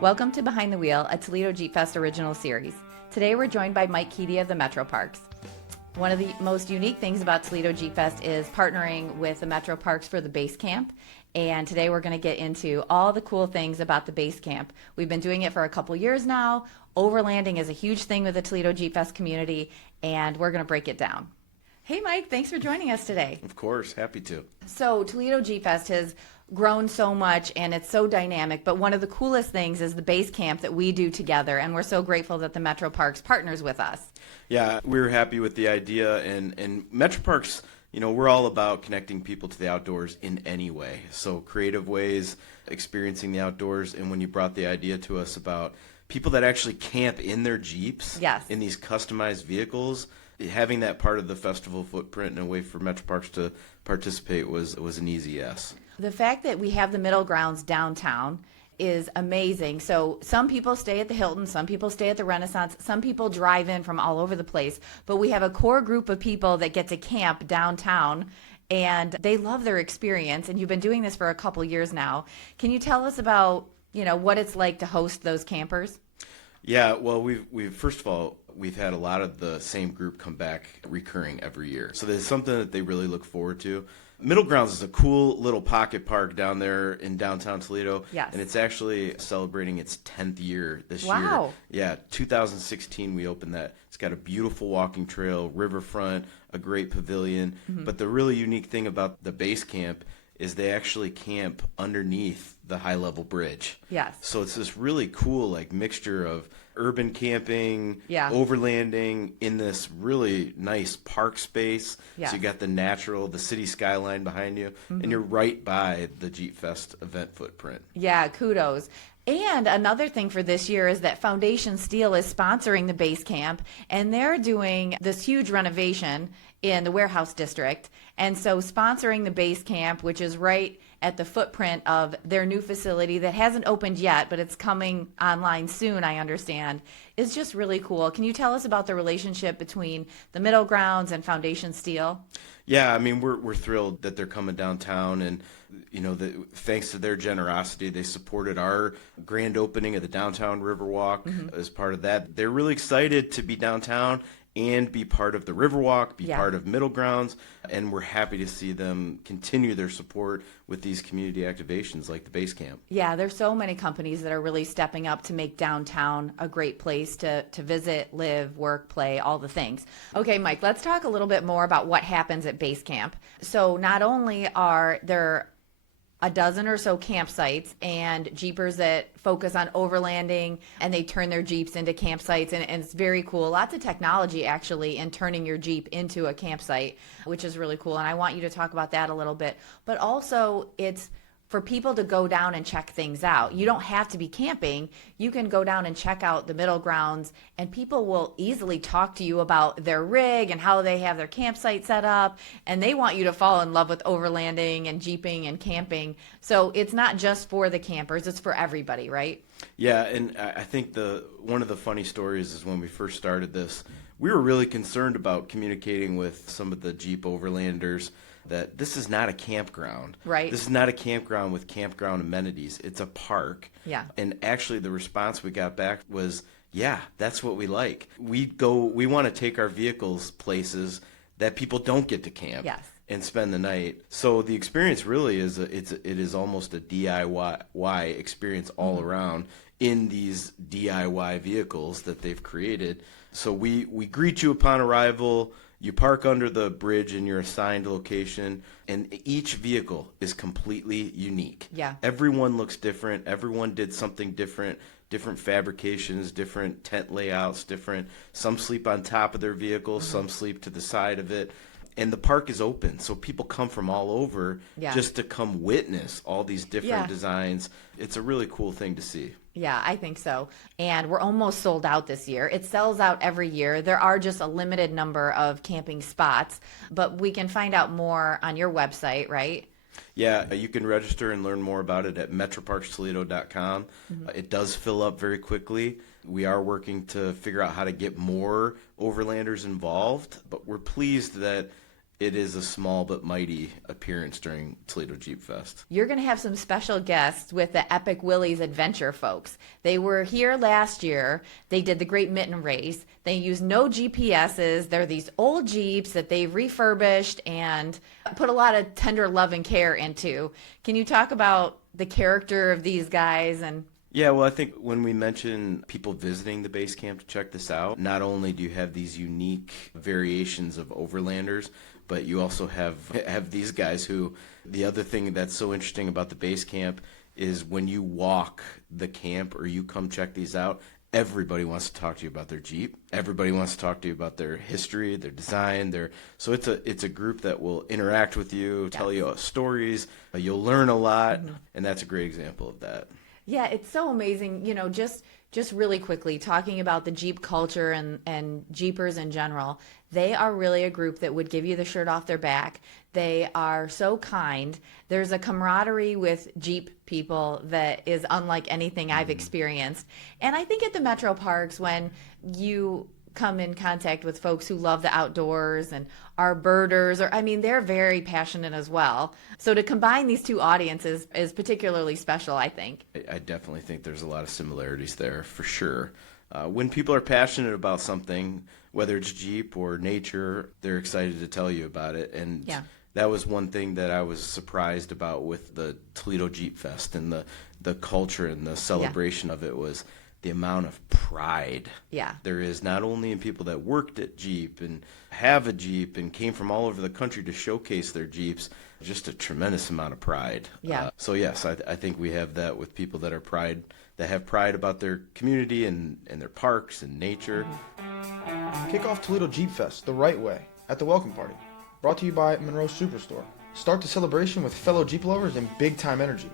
Welcome to Behind the Wheel, a Toledo Jeep Fest original series. Today we're joined by Mike Keedy of the Metroparks. One of the most unique things about Toledo Jeep Fest is partnering with the Metroparks for the base camp. And today we're going to get into all the cool things about the base camp. We've been doing it for a couple years now. Overlanding is a huge thing with the Toledo Jeep Fest community, and we're going to break it down. Hey Mike, thanks for joining us today. Of course, happy to. So Toledo Jeep Fest has grown so much and it's so dynamic, but one of the coolest things is the base camp that we do together, and we're so grateful that the Metroparks partners with us. Yeah, we were happy with the idea, and Metroparks, you know, we're all about connecting people to the outdoors in any way. So creative ways, experiencing the outdoors, and when you brought the idea to us about people that actually camp in their Jeeps, Yes, in these customized vehicles, having that part of the festival footprint and a way for Metroparks to participate was an easy yes. the fact that we have the middle grounds downtown is amazing. So some people stay at the Hilton, some people stay at the Renaissance, some people drive in from all over the place, but we have a core group of people that get to camp downtown, and they love their experience. And you've been doing this for a couple years now. Can you tell us about, what it's like to host those campers? Yeah, well, we've first of all, we've had a lot of the same group come back recurring every year. So there's something that they really look forward to. Middle Grounds is a cool little pocket park down there in downtown Toledo. Yes. And it's actually celebrating its 10th year this year. Wow. Yeah, 2016 we opened that. It's got a beautiful walking trail, riverfront, a great pavilion. Mm-hmm. But the really unique thing about the base camp is they actually camp underneath the high-level bridge. Yes. So it's this really cool mixture of urban camping, Yeah. overlanding in this really nice park space. Yes. So you got the city skyline behind you, and you're right by the Jeep Fest event footprint. Yeah, kudos. And another thing for this year is that Foundation Steel is sponsoring the base camp, and they're doing this huge renovation in the warehouse district. And so sponsoring the base camp, which is right at the footprint of their new facility that hasn't opened yet, but it's coming online soon, I understand, is just really cool. Can you tell us about the relationship between the Middle Grounds and Foundation Steel? Yeah, I mean, we're thrilled that they're coming downtown, and thanks to their generosity, they supported our grand opening of the Downtown Riverwalk as part of that. They're really excited to be downtown and be part of the Riverwalk, be part of Middle Grounds, and we're happy to see them continue their support with these community activations like the base camp. Yeah, there's so many companies that are really stepping up to make downtown a great place to visit, live, work, play, all the things. Okay, Mike, let's talk a little bit more about what happens at base camp. So not only are there a dozen or so campsites and Jeepers that focus on overlanding, and they turn their Jeeps into campsites, and it's very cool. Lots of technology actually in turning your Jeep into a campsite, which is really cool, and I want you to talk about that a little bit. But also it's for people to go down and check things out. You don't have to be camping. You can go down and check out the Middle Grounds, and people will easily talk to you about their rig and how they have their campsite set up, and they want you to fall in love with overlanding and jeeping and camping. So it's not just for the campers, it's for everybody, right? Yeah, and I think one of the funny stories is when we first started this, we were really concerned about communicating with some of the Jeep overlanders that this is not a campground. Right. This is not a campground with campground amenities. It's a park. Yeah. And actually the response we got back was, yeah, that's what we like. We want to take our vehicles places that people don't get to camp. Yes. And spend the night. So the experience really is it is almost a DIY experience all around in these DIY vehicles that they've created. So we greet you upon arrival. You park under the bridge in your assigned location, and each vehicle is completely unique. Yeah. Everyone looks different. Everyone did something different. Different fabrications, different tent layouts, different. Some sleep on top of their vehicle, some sleep to the side of it. And the park is open, so people come from all over just to come witness all these different designs. It's a really cool thing to see. Yeah, I think so. And we're almost sold out this year. It sells out every year. There are just a limited number of camping spots, but we can find out more on your website, right? Yeah, you can register and learn more about it at metroparkstoledo.com. It does fill up very quickly. We are working to figure out how to get more overlanders involved, but we're pleased that it is a small but mighty appearance during Toledo Jeep Fest. You're going to have some special guests with the Epic Willie's Adventure folks. They were here last year. They did the Great Mitten Race. They use no GPSs. They're these old Jeeps that they've refurbished and put a lot of tender love and care into. Can you talk about the character of these guys? And Yeah, well, I think when we mention people visiting the base camp to check this out, not only do you have these unique variations of overlanders, but you also have these guys who, the other thing that's so interesting about the base camp is when you walk the camp or you come check these out, everybody wants to talk to you about their Jeep. Everybody wants to talk to you about their history, their design, so it's a group that will interact with you, tell you stories, you'll learn a lot, and that's a great example of that. yeah, it's so amazing, just really quickly talking about the Jeep culture and Jeepers in general. They are really a group that would give you the shirt off their back. They are so kind. There's a camaraderie with Jeep people that is unlike anything I've experienced. And I think at the Metroparks, when you come in contact with folks who love the outdoors and are birders, they're very passionate as well. So to combine these two audiences is particularly special, I think. I definitely think there's a lot of similarities there, for sure. When people are passionate about something, whether it's Jeep or nature, they're excited to tell you about it. And that was one thing that I was surprised about with the Toledo Jeep Fest and the culture and the celebration of it was the amount of pride there is, not only in people that worked at Jeep and have a Jeep and came from all over the country to showcase their Jeeps, just a tremendous amount of pride. So yes, I think we have that with people that have pride about their community and their parks and nature. Kick off Toledo Jeep Fest the right way at the Welcome Party. Brought to you by Monroe Superstore. Start the celebration with fellow Jeep lovers and big-time energy.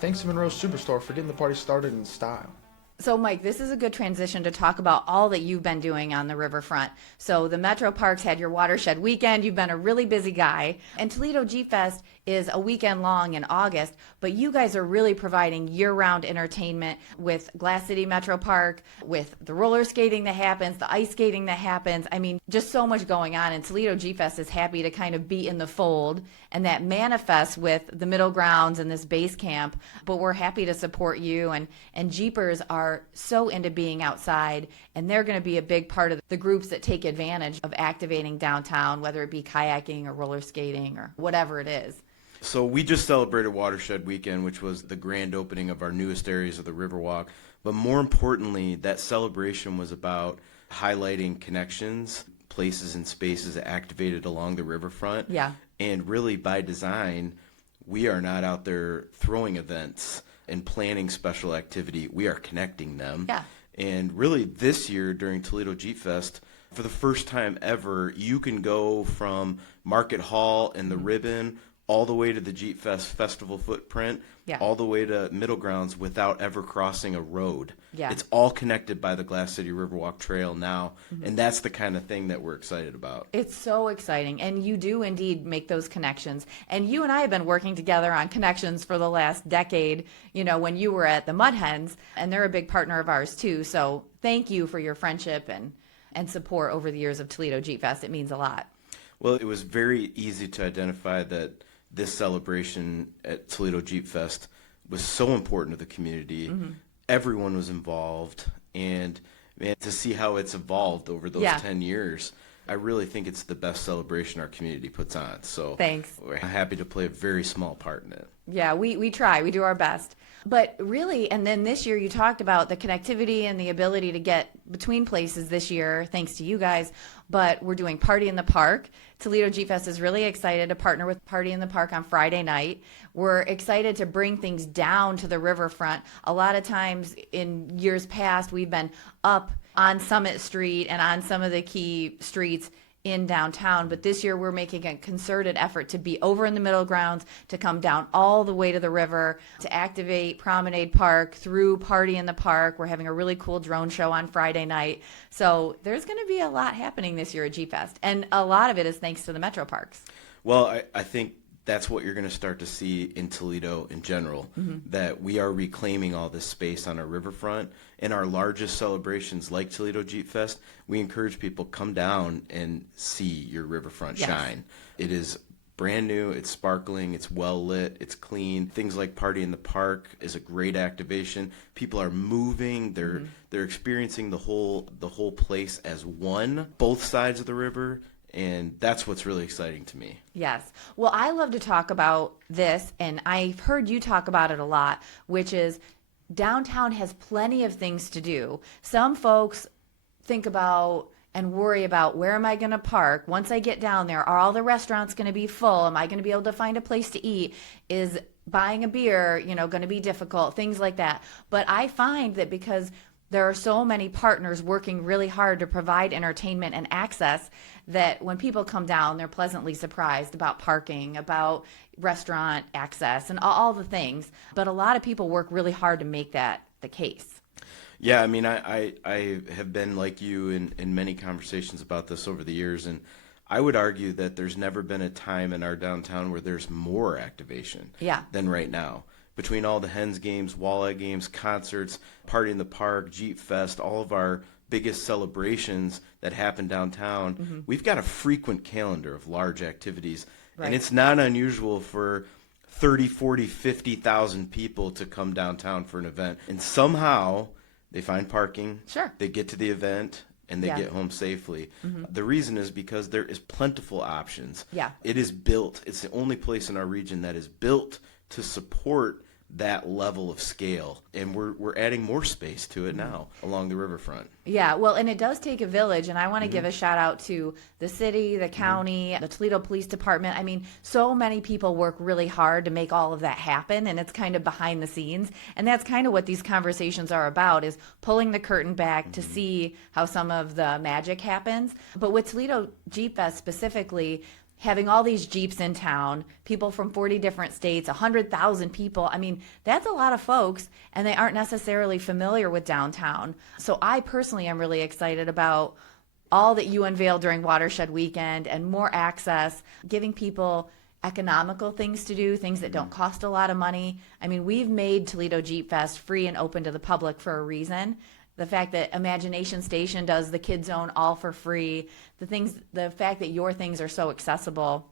Thanks to Monroe Superstore for getting the party started in style. So, Mike, this is a good transition to talk about all that you've been doing on the riverfront. So the Metroparks had your watershed weekend. You've been a really busy guy. And Toledo Jeep Fest is a weekend long in August, but you guys are really providing year-round entertainment with Glass City Metro Park, with the roller skating that happens, the ice skating that happens. Just so much going on. And Toledo Jeep Fest is happy to kind of be in the fold, and that manifests with the middle grounds and this base camp. But we're happy to support you, and Jeepers are so into being outside, and they're going to be a big part of the groups that take advantage of activating downtown, whether it be kayaking or roller skating or whatever it is. So we just celebrated Watershed Weekend, which was the grand opening of our newest areas of the Riverwalk. But more importantly, that celebration was about highlighting connections, places and spaces activated along the riverfront. And really, by design, we are not out there throwing events and planning special activity. We are connecting them. And really, this year during Toledo Jeep Fest, for the first time ever, you can go from Market Hall and the Ribbon all the way to the Jeep Fest festival footprint, all the way to Middle Grounds without ever crossing a road. It's all connected by the Glass City Riverwalk Trail now, and that's the kind of thing that we're excited about. It's so exciting, and you do indeed make those connections. And you and I have been working together on connections for the last decade, when you were at the Mud Hens, and they're a big partner of ours too. So thank you for your friendship and support over the years of Toledo Jeep Fest. It means a lot. Well, it was very easy to identify that this celebration at Toledo Jeep Fest was so important to the community. Everyone was involved, and to see how it's evolved over those 10 years, I really think it's the best celebration our community puts on. So thanks. We're happy to play a very small part in it. Yeah, we try. We do our best. But really, and then this year you talked about the connectivity and the ability to get between places this year, thanks to you guys. But we're doing Party in the Park. Toledo Jeep Fest is really excited to partner with Party in the Park on Friday night. We're excited to bring things down to the riverfront. A lot of times in years past, we've been up on Summit Street and on some of the key streets in downtown, but this year we're making a concerted effort to be over in the middle grounds, to come down all the way to the river, to activate Promenade Park through Party in the Park. We're having a really cool drone show on Friday night. So there's going to be a lot happening this year at Jeep Fest, and a lot of it is thanks to the Metroparks. Well, I think that's what you're going to start to see in Toledo in general, that we are reclaiming all this space on our riverfront. In our largest celebrations like Toledo Jeep Fest, we encourage people come down and see your riverfront shine. It is brand new, it's sparkling, it's well lit, it's clean. Things like Party in the Park is a great activation. People are moving, they're experiencing the whole place as one, both sides of the river. And that's what's really exciting to me. Yes. Well, I love to talk about this, and I've heard you talk about it a lot, which is downtown has plenty of things to do. Some folks think about and worry about, where am I going to park? Once I get down there, are all the restaurants going to be full? Am I going to be able to find a place to eat? Is buying a beer, going to be difficult? Things like that. But I find that because there are so many partners working really hard to provide entertainment and access, that when people come down, they're pleasantly surprised about parking, about restaurant access, and all the things. But a lot of people work really hard to make that the case. Yeah, I mean, I have been like you in many conversations about this over the years, and I would argue that there's never been a time in our downtown where there's more activation than right now. Between all the Hens games, Walleye games, concerts, Party in the Park, Jeep Fest, all of our biggest celebrations that happen downtown, we've got a frequent calendar of large activities. And it's not unusual for 30, 40, 50,000 people to come downtown for an event. And somehow they find parking, they get to the event, and they get home safely. The reason is because there is plentiful options. It is built. It's the only place in our region that is built to support that level of scale, and we're adding more space to it now along the riverfront. Yeah, well, and it does take a village, and I want to give a shout out to the city, the county, the Toledo Police Department. I mean, so many people work really hard to make all of that happen, and it's kind of behind the scenes, and that's kind of what these conversations are about, is pulling the curtain back to see how some of the magic happens. But with Toledo Jeep Fest specifically, having all these Jeeps in town, people from 40 different states, 100,000 people. I mean, that's a lot of folks, and they aren't necessarily familiar with downtown. So I personally am really excited about all that you unveiled during Watershed Weekend and more access, giving people economical things to do, things that don't cost a lot of money. I mean, we've made Toledo Jeep Fest free and open to the public for a reason. The fact that Imagination Station does the Kids Zone all for free, the fact that your things are so accessible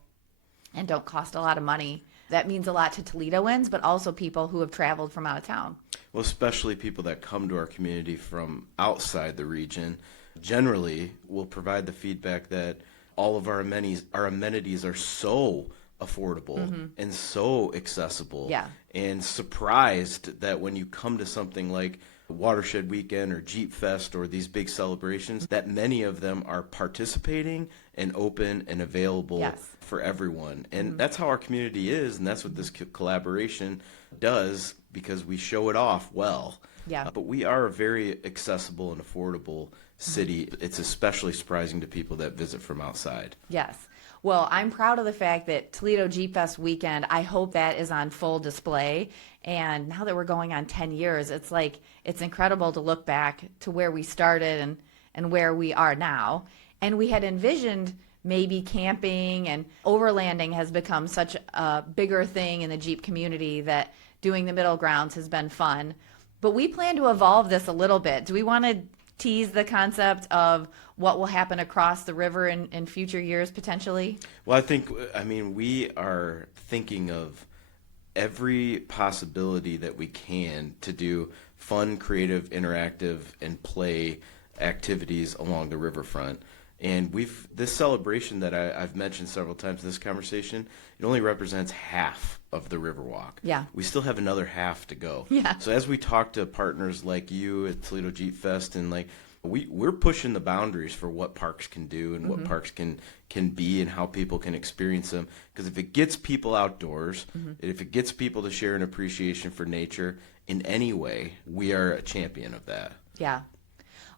and don't cost a lot of money, that means a lot to Toledoans, but also people who have traveled from out of town. Well, especially people that come to our community from outside the region, generally will provide the feedback that all of our amenities are so affordable and so accessible, and surprised that when you come to something like Watershed Weekend or Jeep Fest or these big celebrations, that many of them are participating and open and available for everyone. And that's how our community is, and that's what this collaboration does, because we show it off well. But we are a very accessible and affordable city. It's especially surprising to people that visit from outside. Yes. Well, I'm proud of the fact that Toledo Jeep Fest weekend, I hope that is on full display. And now that we're going on 10 years, it's incredible to look back to where we started and where we are now. And we had envisioned maybe camping, and overlanding has become such a bigger thing in the Jeep community that doing the middle grounds has been fun. But we plan to evolve this a little bit. Do we want to tease the concept of what will happen across the river in future years potentially? Well, we are thinking of every possibility that we can to do fun, creative, interactive, and play activities along the riverfront. And this celebration that I've mentioned several times in this conversation, it only represents half of the Riverwalk. We still have another half to go. So as we talk to partners like you at Toledo Jeep Fest, and we're pushing the boundaries for what parks can do and what parks can be and how people can experience them. Because if it gets people outdoors, if it gets people to share an appreciation for nature in any way, we are a champion of that.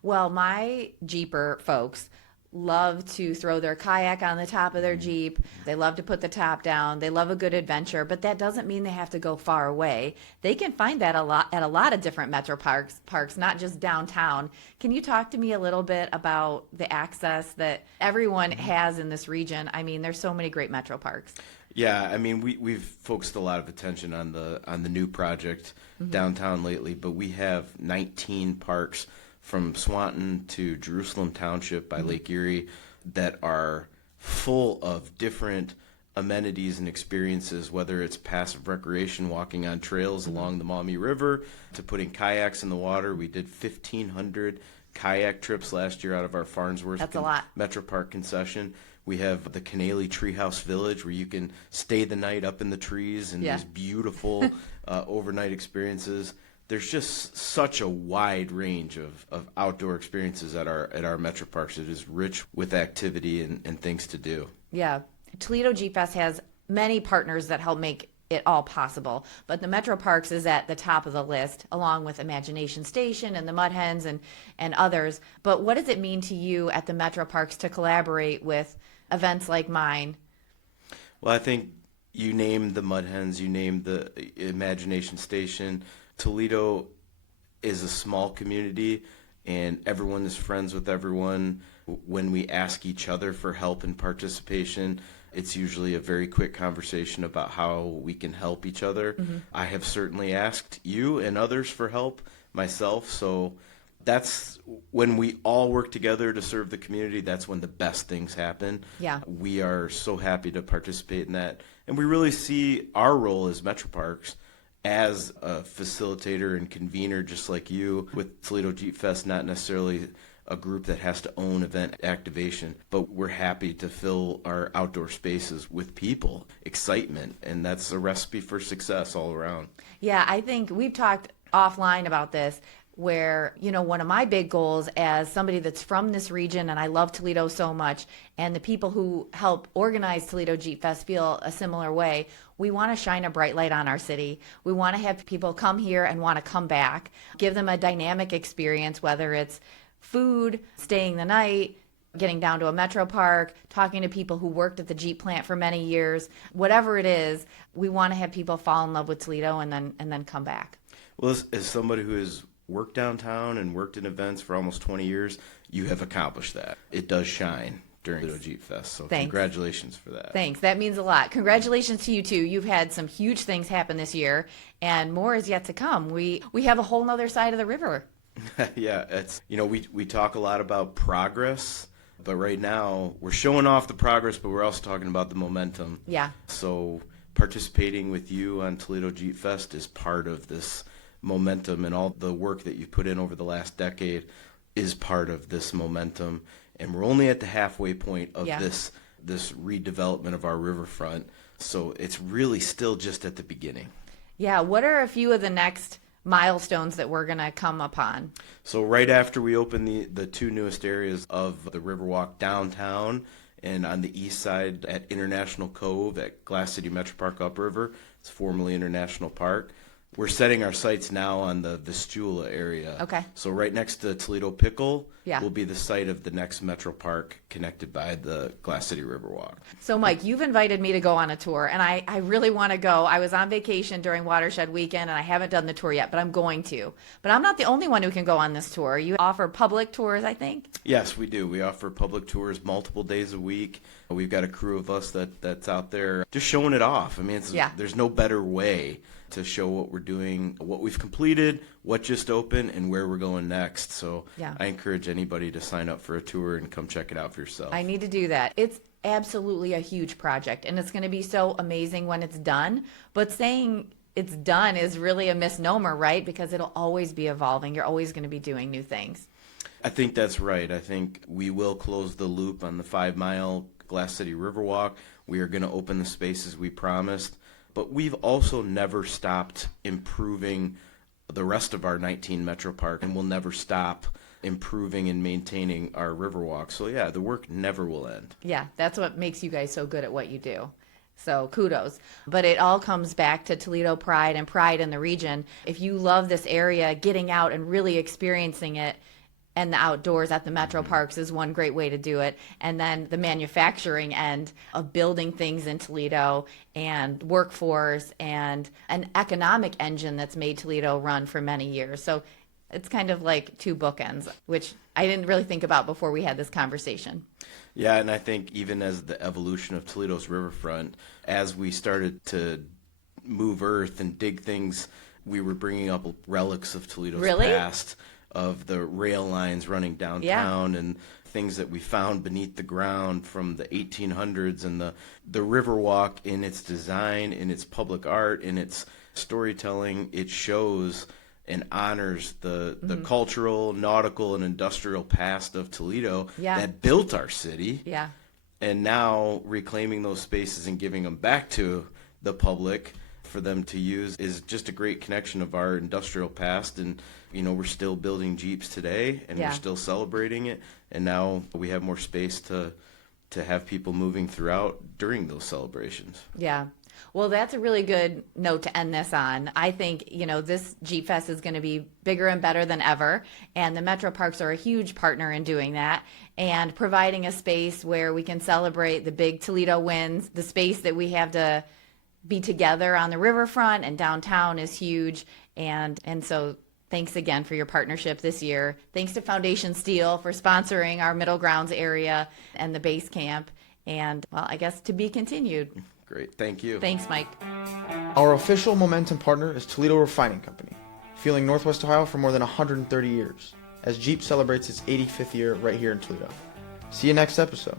Well, my Jeeper folks love to throw their kayak on the top of their Jeep. They love to put the top down. They love a good adventure, but that doesn't mean they have to go far away. They can find that at a lot of different Metroparks, not just downtown. Can you talk to me a little bit about the access that everyone has in this region? I mean, there's so many great Metroparks. Yeah, I mean, we've focused a lot of attention on the new project downtown lately, but we have 19 parks from Swanton to Jerusalem Township by Lake Erie that are full of different amenities and experiences, whether it's passive recreation, walking on trails along the Maumee River, to putting kayaks in the water. We did 1,500 kayak trips last year out of our Farnsworth That's a lot. Metropark concession. We have the Canaley Treehouse Village where you can stay the night up in the trees and these beautiful overnight experiences. There's just such a wide range of outdoor experiences at our Metroparks. It is rich with activity and things to do. Yeah. Toledo Jeep Fest has many partners that help make it all possible, but the Metroparks is at the top of the list, along with Imagination Station and the Mud Hens and others. But what does it mean to you at the Metroparks to collaborate with events like mine? Well, I think you named the Mud Hens, you named the Imagination Station. Toledo is a small community, and everyone is friends with everyone. When we ask each other for help and participation, it's usually a very quick conversation about how we can help each other. I have certainly asked you and others for help myself, so that's when we all work together to serve the community. That's when the best things happen. Yeah. We are so happy to participate in that, and we really see our role as Metroparks as a facilitator and convener, just like you with Toledo Jeep Fest, not necessarily a group that has to own event activation, but we're happy to fill our outdoor spaces with people, excitement, and that's a recipe for success all around. Yeah, I think we've talked offline about this, where, one of my big goals as somebody that's from this region, and I love Toledo so much, and the people who help organize Toledo Jeep Fest feel a similar way. We want to shine a bright light on our city. We want to have people come here and want to come back, give them a dynamic experience, whether it's food, staying the night, getting down to a Metro Park, talking to people who worked at the Jeep plant for many years, whatever it is. We want to have people fall in love with Toledo and then come back. Well, as somebody who has worked downtown and worked in events for almost 20 years, you have accomplished that. It does shine during Toledo Jeep Fest, so Thanks. Congratulations for that. Thanks. That means a lot. Congratulations to you, too. You've had some huge things happen this year, and more is yet to come. We have a whole nother side of the river. Yeah, it's we talk a lot about progress, but right now we're showing off the progress, but we're also talking about the momentum. Yeah. So participating with you on Toledo Jeep Fest is part of this momentum, and all the work that you've put in over the last decade is part of this momentum. And we're only at the halfway point of this redevelopment of our riverfront, so it's really still just at the beginning. Yeah. What are a few of the next milestones that we're going to come upon? So right after we open the two newest areas of the Riverwalk downtown and on the east side at International Cove at Glass City Metropark Upriver, it's formerly International Park. We're setting our sights now on the Vistula area. Okay. So right next to Toledo Pickle will be the site of the next Metro Park connected by the Glass City Riverwalk. So, Mike, you've invited me to go on a tour, and I really want to go. I was on vacation during Watershed Weekend, and I haven't done the tour yet, but I'm going to. But I'm not the only one who can go on this tour. You offer public tours, I think? Yes, we do. We offer public tours multiple days a week. We've got a crew of us that's out there just showing it off. I mean, there's no better way to show what we're doing, what we've completed, what just opened, and where we're going next. So I encourage anybody to sign up for a tour and come check it out for yourself. I need to do that. It's absolutely a huge project, and it's going to be so amazing when it's done. But saying it's done is really a misnomer, right? Because it'll always be evolving. You're always going to be doing new things. I think that's right. I think we will close the loop on the 5-mile Glass City Riverwalk. We are going to open the spaces we promised. But we've also never stopped improving the rest of our 19 Metro Park, and we'll never stop improving and maintaining our Riverwalk. So yeah, the work never will end. Yeah, that's what makes you guys so good at what you do. So kudos. But it all comes back to Toledo pride and pride in the region. If you love this area, getting out and really experiencing it, and the outdoors at the Metro Parks is one great way to do it. And then the manufacturing end of building things in Toledo and workforce and an economic engine that's made Toledo run for many years. So It's kind of like two bookends, which I didn't really think about before we had this conversation. Yeah, and I think even as the evolution of Toledo's riverfront, as we started to move earth and dig things, we were bringing up relics of Toledo's Really? past, of the rail lines running downtown and things that we found beneath the ground from the 1800s, and the Riverwalk in its design, in its public art, in its storytelling. It shows and honors the cultural, nautical, and industrial past of Toledo that built our city. Yeah. And now reclaiming those spaces and giving them back to the public for them to use is just a great connection of our industrial past. And, you know, we're still building Jeeps today, and we're still celebrating it. And now we have more space to have people moving throughout during those celebrations. Yeah. Well, that's a really good note to end this on. I think, you know, this Jeep Fest is going to be bigger and better than ever. And the Metroparks are a huge partner in doing that and providing a space where we can celebrate the big Toledo wins. The space that we have to be together on the riverfront and downtown is huge. And so thanks again for your partnership this year. Thanks to Foundation Steel for sponsoring our Middle Grounds area and the base camp. And, well, I guess to be continued. Great. Thank you. Thanks, Mike. Our official Momentum partner is Toledo Refining Company, fueling Northwest Ohio for more than 130 years, as Jeep celebrates its 85th year right here in Toledo. See you next episode.